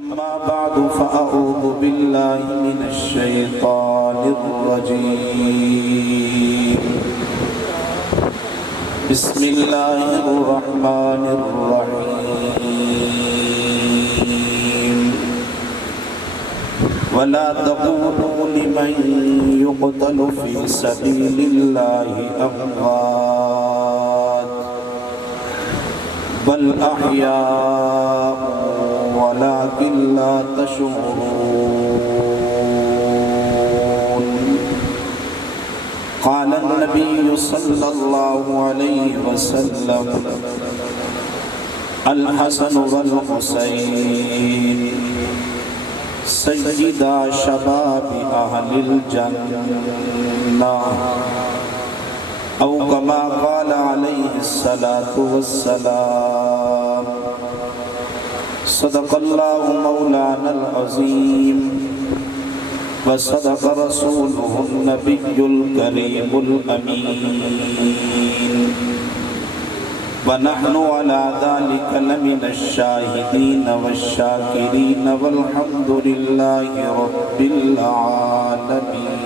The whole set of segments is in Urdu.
أما بعد فأعوذ بالله من الشيطان الرجيم بسم الله الرحمن الرحيم ولا تقولوا لمن يقتل في سبيل الله أموات بل أحياء ولكن لا تشعرون قال النبي صلى الله عليه وسلم الحسن والحسين سيدا شباب أهل الجنة أو كما قال عليه الصلاة والسلام صدق الله مولانا العظيم وصدق رسوله النبي الكريم الأمين ونحن على ذلك لمن الشاهدين والشاكرين والحمد لله رب العالمين.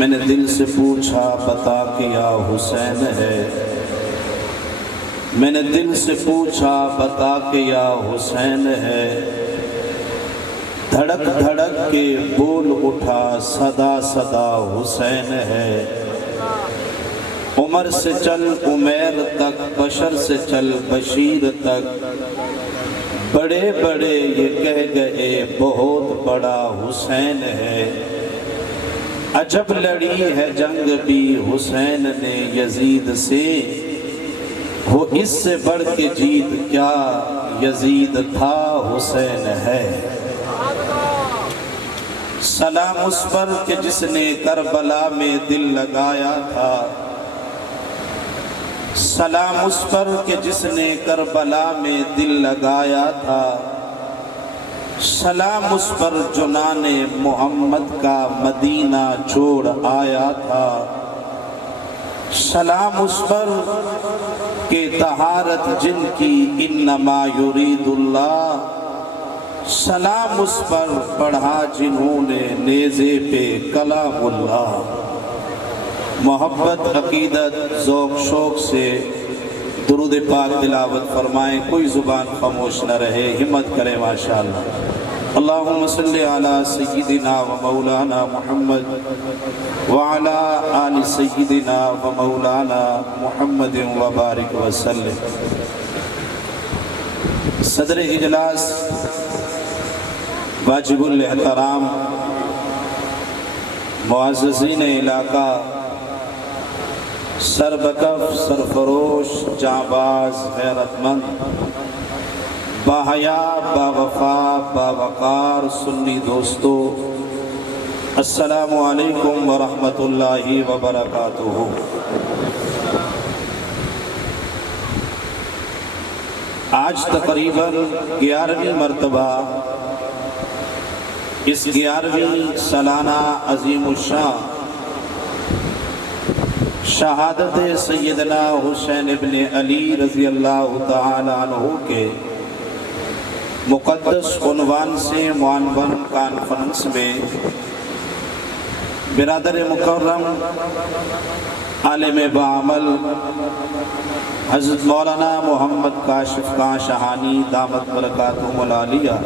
میں نے دل سے پوچھا بتا کیا حسین ہے، میں نے دل سے پوچھا بتا کیا حسین ہے، دھڑک دھڑک کے بول اٹھا صدا صدا حسین ہے. عمر سے چل عمیر تک، بشر سے چل بشیر تک، بڑے بڑے یہ کہہ گئے بہت بڑا حسین ہے. عجب لڑی ہے جنگ بھی حسین نے یزید سے، وہ اس سے بڑھ کے جیت کیا یزید تھا حسین ہے. سلام اس پر کہ جس نے کربلا میں دل لگایا تھا، سلام اس پر کہ جس نے کربلا میں دل لگایا تھا، سلام اس پر جنان محمد کا مدینہ چھوڑ آیا تھا، سلام اس پر کہ طہارت جن کی انما یرید اللہ، سلام اس پر پڑھا جنہوں نے نیزے پہ کلام اللہ. محبت عقیدت ذوق شوق سے درود پاک تلاوت فرمائیں، کوئی زبان خاموش نہ رہے، ہمت کریں ماشاءاللہ. اللہم صلی علی سیدنا و مولانا محمد وعلی آل سیدنا و مولانا محمد وبارک وسلم. صدر اجلاس واجب الاحترام معززین علاقہ، سربکف سرفروش جانباز غیرت مند باحیا باوفا باوقار سنی دوستو، السلام علیکم ورحمۃ اللہ وبرکاتہ. آج تقریباً 11ویں مرتبہ اس 11ویں سالانہ عظیم الشان شہادت سیدنا حسین ابن علی رضی اللہ تعالی عنہ کے مقدس عنوان سے معاون کانفرنس میں برادر مکرم عالم بعمل حضرت مولانا محمد کاشف خان شہانی دامت برکاتہم العالیہ،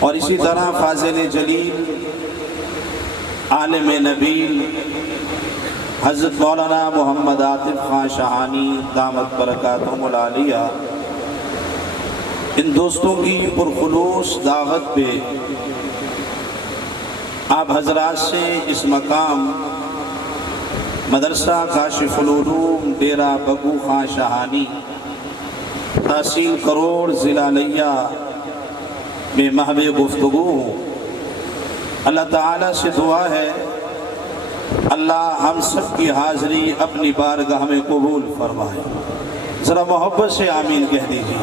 اور اسی طرح فاضل جلیل عالم نبیل حضرت مولانا محمد عاطف خان شہانی دامت برکاتہم العالیہ، ان دوستوں کی پرخلوص دعوت پہ آپ حضرات سے اس مقام مدرسہ کاشف العلوم ڈیرہ بگو خان شہانی تحصیل کروڑ ضلع لیہ میں محو گفتگو ہوں. اللہ تعالیٰ سے دعا ہے اللہ ہم سب کی حاضری اپنی بارگاہ میں قبول فرمائے. ذرا محبت سے آمین کہہ دیجیے،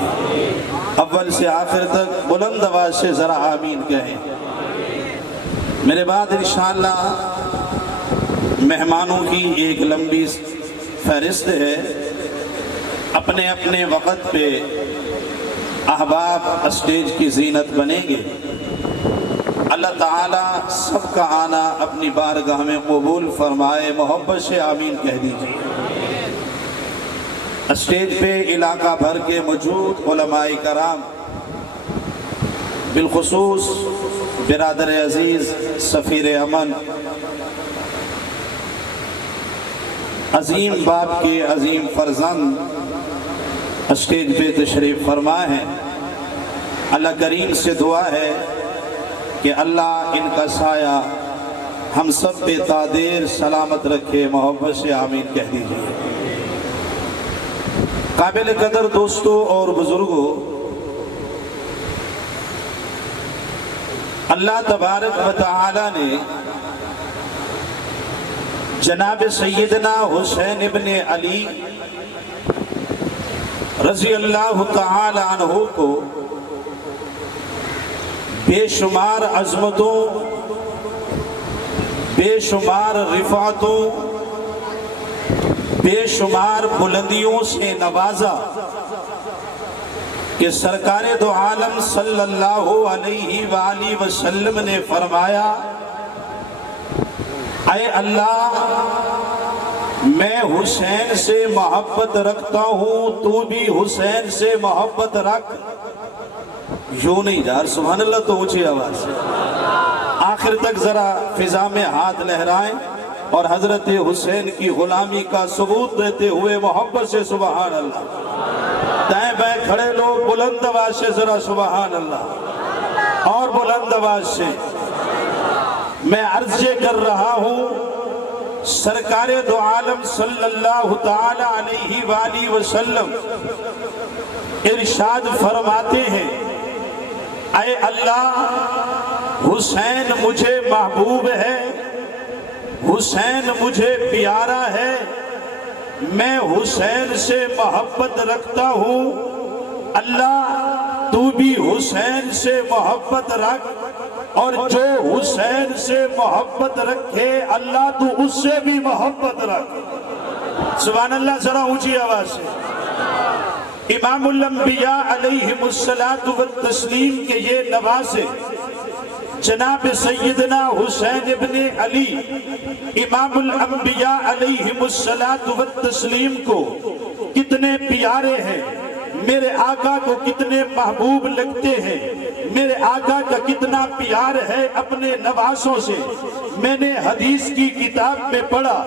اول سے آخر تک بلند آواز سے ذرا آمین کہیں. میرے بعد انشاءاللہ مہمانوں کی ایک لمبی فہرست ہے، اپنے اپنے وقت پہ احباب اسٹیج کی زینت بنیں گے۔ اللہ تعالیٰ سب کا آنا اپنی بارگاہ میں قبول فرمائے، محبت سے آمین کہہ دیجیے۔ اسٹیج پہ علاقہ بھر کے موجود علماء کرام، بالخصوص برادر عزیز سفیر امن، عظیم باپ کے عظیم فرزند اسٹیج پہ تشریف فرما ہے۔ اللہ کریم سے دعا ہے کہ اللہ ان کا سایہ ہم سب پہ تا دیر سلامت رکھے، محبت سے آمین کہہ دیجیے۔ قابل قدر دوستوں اور بزرگوں، اللہ تبارک و تعالی نے جناب سیدنا حسین ابن علی رضی اللہ تعالی عنہ کو بے شمار عظمتوں، بے شمار رفعتوں، بے شمار بلندیوں سے نوازا کہ سرکار دو عالم صلی اللہ علیہ وآلہ وسلم نے فرمایا، اے اللہ، میں حسین سے محبت رکھتا ہوں، تو بھی حسین سے محبت رکھ۔ یوں نہیں یار، سبحان اللہ تو اونچی آواز سے آخر تک ذرا فضا میں ہاتھ لہرائیں اور حضرت حسین کی غلامی کا ثبوت دیتے ہوئے محبت سے سبحان اللہ۔ دائیں بائیں کھڑے لوگ بلند آواز سے ذرا سبحان اللہ، اور بلند آواز سے۔ میں عرض یہ کر رہا ہوں، سرکار دو عالم صلی اللہ تعالی علیہ وآلہ وسلم ارشاد فرماتے ہیں، اے اللہ، حسین مجھے محبوب ہے، حسین مجھے پیارا ہے، میں حسین سے محبت رکھتا ہوں، اللہ تو بھی حسین سے محبت رکھ، اور جو حسین سے محبت رکھے اللہ تو اس سے بھی محبت رکھ۔ سبحان اللہ، ذرا اونچی آواز سے۔ امام الانبیاء علیہم الصلاۃ والتسلیم کے یہ نواسے جناب سیدنا حسین ابن علی امام الانبیاء علیہم الصلاۃ والتسلیم کو کتنے پیارے ہیں، میرے آقا کو کتنے محبوب لگتے ہیں، میرے آقا کا کتنا پیار ہے اپنے نواسوں سے۔ میں نے حدیث کی کتاب میں پڑھا،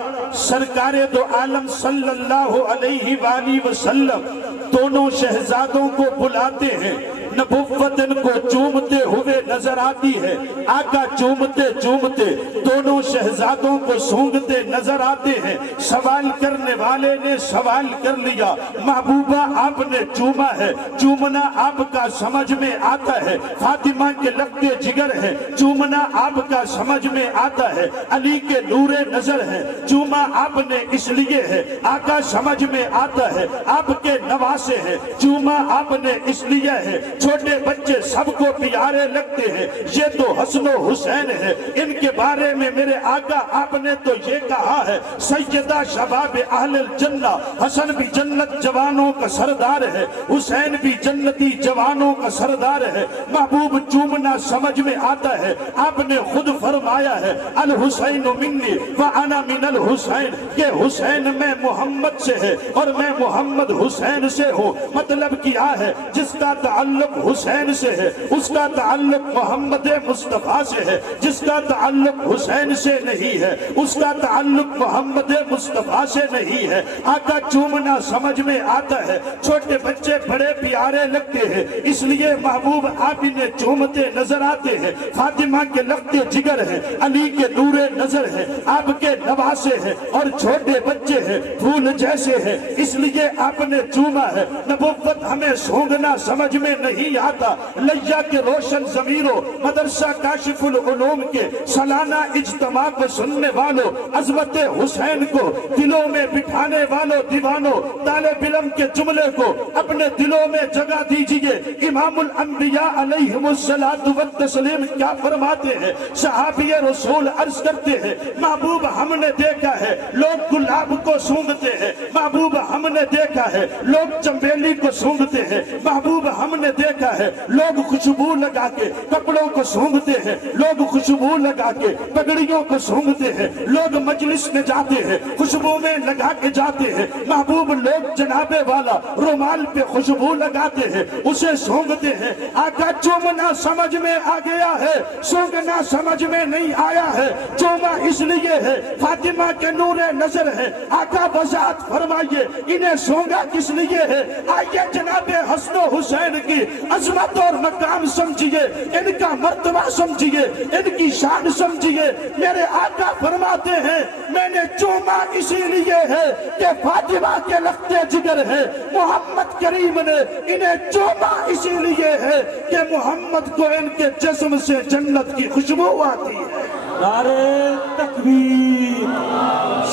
سرکار دو عالم صلی اللہ علیہ وآلہ وسلم دونوں شہزادوں کو بلاتے ہیں، نبوت ان کو چومتے ہوئے نظر آتی ہے، آقا چومتے چومتے دونوں شہزادوں کو سونگتے نظر آتے ہیں۔ سوال کرنے والے نے سوال کر لیا، محبوبہ آپ نے چوما ہے، چومنا آپ کا سمجھ میں آتا ہے، فاطمہ کے لگتے جگر ہے، چومنا آپ کا سمجھ میں آتا ہے، علی کے نور نظر ہے، چوما آپ نے اس لیے ہے، آقا سمجھ میں آتا ہے، آپ کے نواسے ہیں، چوما آپ نے اس لیے ہے، چھوٹے بچے سب کو پیارے لگتے ہیں، یہ تو حسن و حسین ہے، ان کے بارے میں میرے آقا آپ نے تو یہ کہا ہے، سیدہ شباب اہل الجنہ، حسن بھی جنت جوانوں کا سردار ہے، حسین بھی جنتی جوانوں کا سردار ہے، محبوب چومنا سمجھ میں آتا ہے، آپ نے خود فرمایا ہے، الحسین منی وانا من الحسین، یہ حسین میں محمد سے ہے اور میں محمد حسین سے ہوں۔ مطلب کیا ہے، جس کا تعلق حسین سے ہے اس کا تعلق محمد مصطفیٰ سے ہے، جس کا تعلق حسین سے نہیں ہے اس کا تعلق محمد مصطفیٰ سے نہیں ہے۔ آقا چومنا سمجھ میں آتا ہے، چھوٹے بچے بڑے پیارے لگتے ہیں، اس لیے محبوب آپ انہیں چومتے نظر آتے ہیں، فاطمہ کے لگتے جگر ہیں، علی کے نور نظر ہے، آپ کے نواسے ہیں اور چھوٹے بچے ہیں، پھول جیسے ہیں، اس لیے آپ نے چوما ہے۔ نبوت ہمیں سونگنا سمجھ میں نہیں آتا، لیا کے روشن ضمیروں، مدرسہ کا کاشف العلوم کے سالانہ اجتماع کو سننے والوں، عظمت حسین کو دلوں میں بٹھانے والوں، دیوانوں، طالب علم کے جملے کو اپنے دلوں میں جگہ دیجئے۔ امام الانبیاء علیہ الصلوۃ والتسلیم کیا فرماتے ہیں؟ صحابی رسول عرض کرتے ہیں محبوب ہم نے دیکھا ہے لوگ گلاب کو سونگھتے ہیں، محبوب ہم نے دیکھا ہے لوگ چنبیلی کو سونگھتے ہیں، محبوب ہم نے دیکھا ہے لوگ خوشبو لگا کے کپڑوں کو سونگھتے ہیں، لوگ خوشبو لگا کے پگڑیوں کو سونگھتے ہیں، لوگ مجلس میں جاتے ہیں خوشبو میں لگا کے جاتے ہیں، محبوب لوگ جناب والا رومال پہ خوشبو لگاتے ہیں، اسے سونگھتے ہیں۔ آقا چومنا سمجھ میں آ گیا ہے، سونگھنا سمجھ میں نہیں آیا ہے۔ چوما اس لیے ہے فاطمہ کے نور نظر ہے، آقا وضاحت فرمائیے انہیں سونگا کس لیے ہے؟ آئیے جناب حسن و حسین کی عظمت اور مقام سمجھیے، ان کا مرتبہ سمجھیے، ان کی شان سمجھیے۔ میرے آقا فرماتے ہیں میں نے چوما اسی لیے ہے کہ فاطمہ کے لخت جگر ہے، محمد کریم نے انہیں چوما اسی لیے ہے کہ محمد کو ان کے جسم سے جنت کی خوشبو آتی ہے۔ نعرہ تکبیر،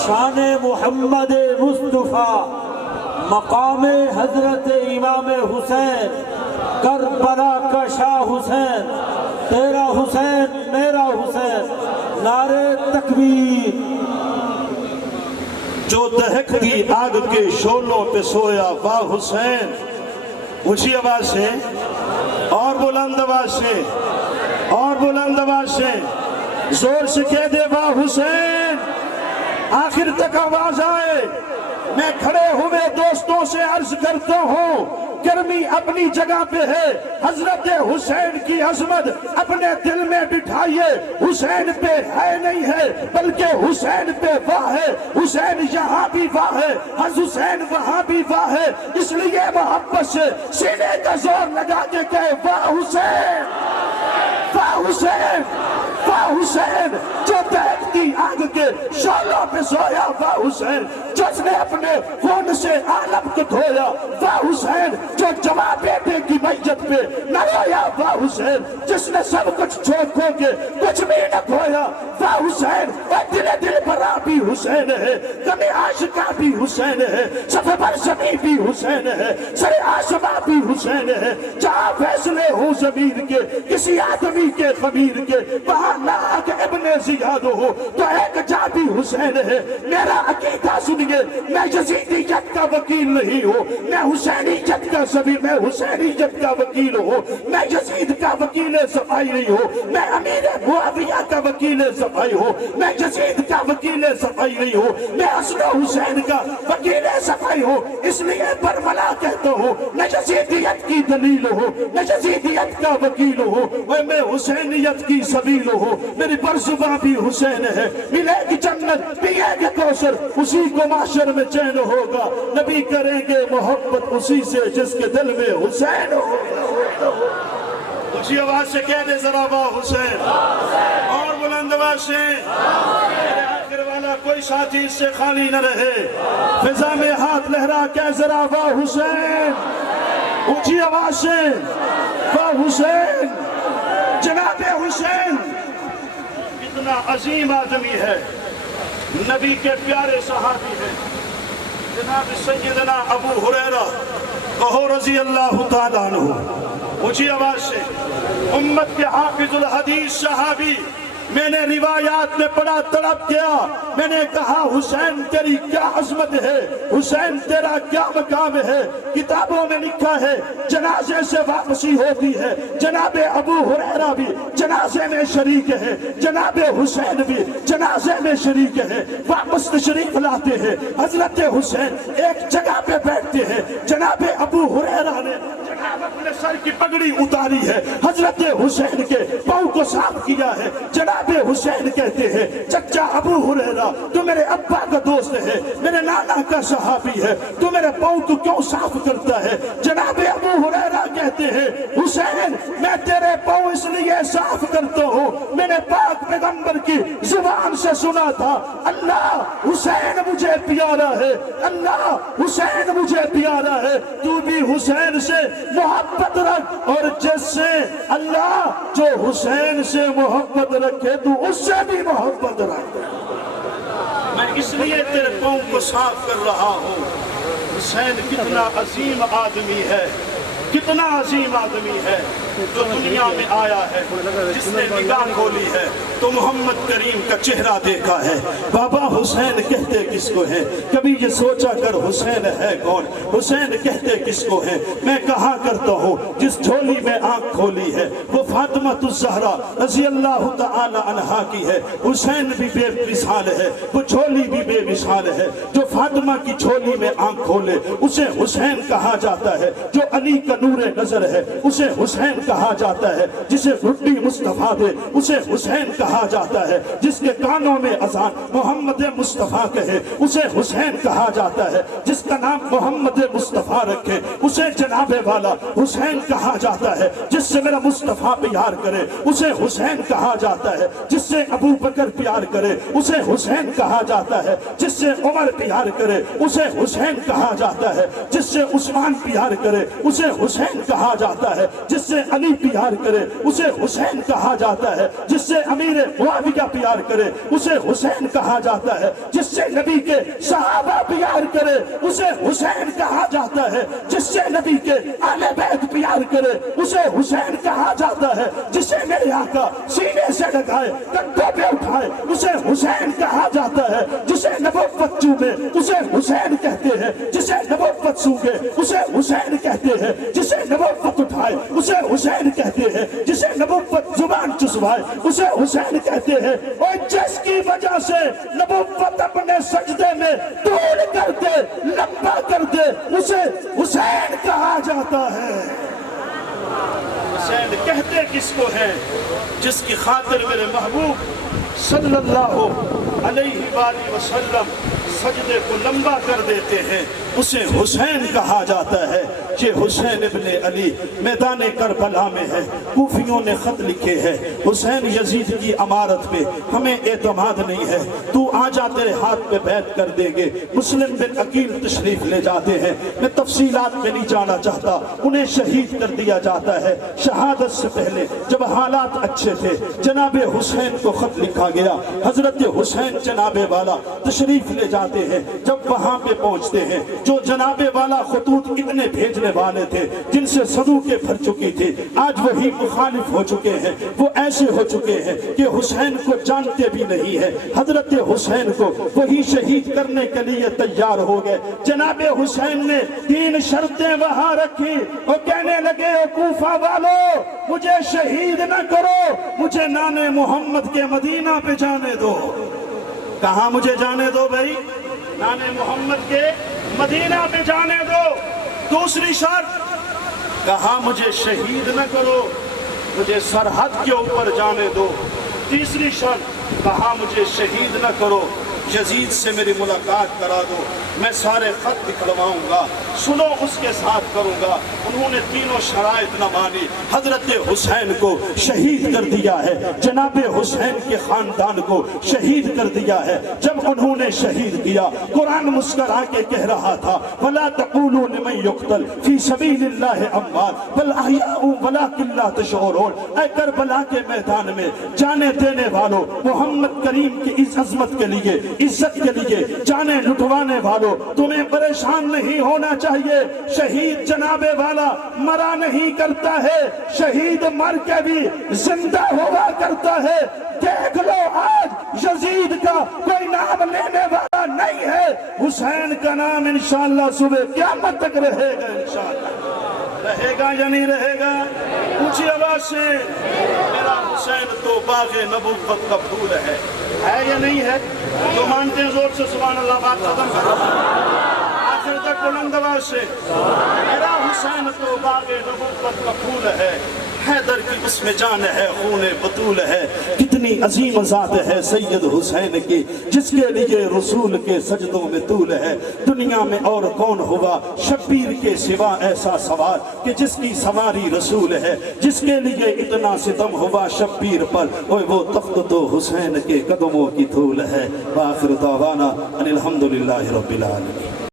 شان محمد مصطفیٰ، مقام حضرت امام حسین، کربلا کا شاہ حسین، تیرا حسین میرا حسین، نعرہ تکبیر۔ جو دہکتی آگ کے شعلوں پہ سویا واہ حسین، اونچی آواز سے اور بلند آواز سے اور بلند آواز سے زور سے کہہ دے واہ حسین، آخر تک آواز آئے۔ میں کھڑے ہوئے دوستوں سے عرض کرتا ہوں گرمی اپنی جگہ پہ ہے، حضرت حسین کی عظمت اپنے دل میں بٹھائیے۔ حسین پہ ہے نہیں ہے بلکہ حسین پہ واہ ہے، حسین یہاں بھی واہ ہے، حسین وہاں بھی واہ ہے، اس لیے محبت سے سینے کا زور لگا کے کہے واہ حسین، واہ حسین، واہ حسین۔ جو دہکتی آگ کے شعلوں پہ سویا واہ حسین، جس نے اپنے خون سے عالم کو دھویا واہ حسین، جو جمع بیٹے کی میت پہ نہ رویا واہ حسین، جس نے سب کچھ چھوڑ کھو کے کچھ بھی نہ کھویا واہ حسین۔ اور دل دل برا بھی حسین ہے، غم عاشقاں بھی حسین ہے، صفحہ پر زمین بھی حسین ہے، سر آسماں بھی حسین ہے۔ جہاں فیصلے ہو ضمیر کے کسی آدمی کے خمیر کے، وہاں لاکھ ابن زیاد ہو تو ایک جا بھی حسین ہے۔ میرا عقیدہ سنیے، میں یزیدیت کا وکیل نہیں ہوں، میں حسینیت کا سبھی، میں حسینیت کا وکیل ہوں، میں یزید کا وکیل صفائی نہیں ہوں، میں امیر معاویہ کا وکیل صفائی ہوں، میں یزید کا وکیل صفائی نہیں ہوں، میں حسن و حسین کا وکیل صفائی ہوں۔ اس لیے برملا کہتا ہوں میں یزیدیت کی دلیل ہوں، میں یزیدیت کا وکیل ہوں، اور میں حسینیت کی سبیل ہوں۔ میری برزباں بھی حسین ہے، ملے گی جنت پیے گے کوثر، اسی کو معاشر میں چین ہوگا، نبی کریں گے محبت اسی سے جس کے دل میں حسین ہوگا۔ اسی آواز سے کہہ دے ذرا واہ حسین، اور بلند آواز سے میرے آخر والا کوئی ساتھی اس سے خالی نہ رہے، فضا میں ہاتھ لہرا کے ذرا واہ حسین، اونچی آواز سے واہ حسین۔ جناب حسین اتنا عظیم آدمی ہے، نبی کے پیارے صحابی ہیں، جناب سیدنا ابو ہریرہ کہو رضی اللہ تعالیٰ عنہ، اونچی آواز سے امت کے حافظ الحدیث صحابی۔ میں نے روایات میں پڑھا طلب کیا، میں نے کہا حسین تیری کیا عظمت ہے، حسین تیرا کیا مقام ہے؟ کتابوں میں لکھا ہے جنازے سے واپسی ہوتی ہے، جناب ابو ہریرہ بھی جنازے میں شریک ہے، جناب حسین بھی جنازے میں شریک ہے، واپس تشریف لاتے ہیں، حضرت حسین ایک جگہ پہ بیٹھتے ہیں، جناب ابو ہریرہ نے جناب اپنے سر کی پگڑی اتاری ہے، حضرت حسین کے پاؤں کو صاف کیا ہے، جناب حسین کہتے ہیں چچا ابو ہریرہ تو میرے ابا کا دوست ہے، میرے نانا کا صحابی ہے، تو میرے پاؤں کو کیوں صاف کرتا ہے؟ جناب ابو ہریرہ کہتے ہیں حسین میں تیرے پاؤں اس لیے صاف کرتا ہوں، میں نے پاک پیغمبر کی زبان سے سنا تھا، اللہ حسین مجھے پیارا ہے، اللہ حسین مجھے پیارا ہے، تو بھی حسین سے محبت رکھ، اور جس سے اللہ جو حسین سے محبت رکھے تو اس سے بھی محبت رکھ۔ میں اس لیے تیرے پاؤں کو صاف کر رہا ہوں۔ حسین کتنا عظیم آدمی ہے، کتنا عظیم آدمی ہے جو دنیا میں آیا ہے، جس نے نگاہ کھولی ہے تو محمد کریم کا چہرہ دیکھا ہے۔ بابا حسین کہتے کس کو ہیں؟ کبھی یہ سوچا کر حسین ہے کون؟ حسین کہتے کس کو ہیں؟ میں کہا کرتا ہوں جس جھولی میں آنکھ کھولی ہے وہ فاطمہ الزہرا رضی اللہ تعالی عنہا کی ہے۔ حسین بھی بے مثال ہے، وہ جھولی بھی بے مثال ہے۔ جو فاطمہ کی جھولی میں آنکھ کھولے اسے حسین کہا جاتا ہے، جو علی کا نور نظر ہے اسے حسین کہا جاتا ہے، جسے رڈی مصطفیٰ دے اسے حسین کہا جاتا ہے، جس کے کانوں میں اذان محمد مصطفیٰ کہے اسے حسین کہا جاتا ہے، جس کا نام محمد مصطفیٰ رکھے اسے جناب والا حسین کہا جاتا ہے، جس سے میرا مصطفیٰ پیار کرے اسے حسین کہا جاتا ہے، جس سے ابو بکر پیار کرے اسے حسین کہا جاتا ہے، جس سے عمر پیار کرے اسے حسین کہا جاتا ہے، جس سے عثمان پیار کرے اسے حسین کہا جاتا ہے، جس سے علی پیار کرے اسے حسین کہا جاتا ہے، جس سے امیر معاویہ پیار کرے اسے حسین کہا جاتا ہے، جس سے نبی کے صحابہ پیار کرے اسے حسین کہا جاتا ہے، جس سے نبی کے اہل بیت پیار کرے اسے حسین کہا جاتا ہے، جسے میرے آقا سینے سے لگائے کندھوں پہ اٹھائے اسے حسین کہا جاتا ہے، جسے نبوت چومے اسے حسین کہتے ہیں، جسے نبوت سونگے اسے حسین کہتے ہیں، جسے نبوت اٹھائے اسے حسین کہتے ہیں، جسے نبوت زبان چسوائے اسے حسین کہتے ہیں، اور جس کی وجہ سے نبوت اپنے سجدے میں طول کر دے لمبا کر دے اسے حسین کہا جاتا ہے۔ حسین کہتے کس کو ہے؟ جس کی خاطر میرے محبوب صلی اللہ علیہ وآلہ وسلم سجدے کو لمبا کر دیتے ہیں اسے حسین کہا جاتا ہے۔ یہ حسین ابن علی میدان کربلا میں ہے، کوفیوں نے خط لکھے ہیں، حسین یزید کی امارت پہ ہمیں اعتماد نہیں ہے، تو آ جا تیرے ہاتھ پہ بیعت کر دیں گے۔ مسلم بن عقیل تشریف لے جاتے ہیں، میں تفصیلات میں نہیں جانا چاہتا، انہیں شہید کر دیا جاتا ہے۔ شہادت سے پہلے جب حالات اچھے تھے جناب حسین کو خط لکھا گیا، حضرت حسین جناب والا تشریف لے جاتے ہیں۔ جب وہاں پہ پہنچتے ہیں جو جناب والا خطوط اتنے بھیجنے والے تھے جن سے صدوقیں بھر چکی تھی آج وہی مخالف ہو چکے ہیں، وہ ایسے ہو چکے ہیں کہ حسین کو جانتے بھی نہیں ہے۔ حضرت حسین کو وہی شہید کرنے کے لیے تیار ہو گئے۔ جناب حسین نے 3 شرطیں وہاں رکھی اور کہنے لگے کوفہ والو مجھے شہید نہ کرو، مجھے نانے محمد کے مدینہ پہ جانے دو۔ کہاں مجھے جانے دو بھائی؟ نانے محمد کے مدینہ پہ جانے دو۔ دوسری شرط کہا مجھے شہید نہ کرو، مجھے سرحد کے اوپر جانے دو۔ تیسری شرط کہا مجھے شہید نہ کرو، یزید سے میری ملاقات کرا دو، میں سارے خط نکلواؤں گا، سنو اس کے ساتھ کروں گا۔ انہوں نے تینوں شرائط نہ مانی، حضرت حسین کو شہید کر دیا ہے، جناب حسین کے خاندان کو شہید کر دیا ہے۔ جب انہوں نے شہید کیا قرآن مسکرا کے کہہ رہا تھا وَلَا تَقُولُوا لِمَنْ يُقْتَلْ فِي سَبِيلِ اللَّهِ أَمْوَاتٌ بَلْ أَحْيَاءٌ وَلَٰكِن لَا تَشْعُرُونَ۔ اے کربلا کے میدان میں جانے دینے والوں، محمد کریم کی اس عظمت کے لیے، عزت کے لیے جانے لٹوانے والوں، تمہیں پریشان نہیں ہونا چاہیے۔ شہید جناب والا مرا نہیں کرتا ہے، شہید مر کے بھی زندہ ہوا کرتا ہے۔ دیکھ لو آج یزید کا کوئی نام لینے والا نہیں ہے، حسین کا نام انشاءاللہ صبح قیامت تک رہے گا۔ انشاءاللہ رہے گا یا نہیں رہے گا؟ اونچی آواز سے میرا حسین تو باغ نبوت کا پھول ہے یا نہیں ہے؟ تو مانتے ہیں زور سے سبحان اللہ، بات ختم کرو آخر تک بلند آواز سے، میرا حسین تو باغ نبوت کا پھول ہے۔ حیدر کی اس میں جان ہے، خون بطول ہے، کتنی عظیم ذات ہے سید حسین کی، جس کے لیے رسول کے سجدوں میں طول ہے۔ دنیا میں اور کون ہوا شبیر کے سوا ایسا سوار کہ جس کی سواری رسول ہے، جس کے لیے اتنا ستم ہوا شبیر پر، وہ تخت تو حسین کے قدموں کی دھول ہے۔ وآخر دعوانا ان الحمدللہ رب العالمین۔